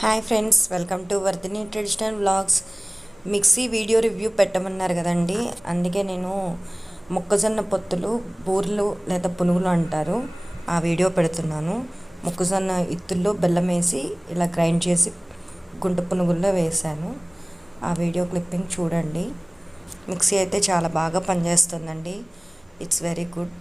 Hi friends, welcome to Vardhini traditional vlogs. Mixie video review పెట్టమన్నారు కదండి, అందుకే నేను మొక్కజొన్న పొత్తులు, బూరెలు లేదా పునుగులు అంటారు, ఆ వీడియో పెడుతున్నాను. మొక్కజొన్న ఇత్తుల్లో బెల్లం వేసి ఇలా గ్రైండ్ చేసి గుంట పునుగుల్లో వేశాను. ఆ వీడియో క్లిప్పింగ్ చూడండి. మిక్సీ అయితే చాలా బాగా పనిచేస్తుందండి. It's very good.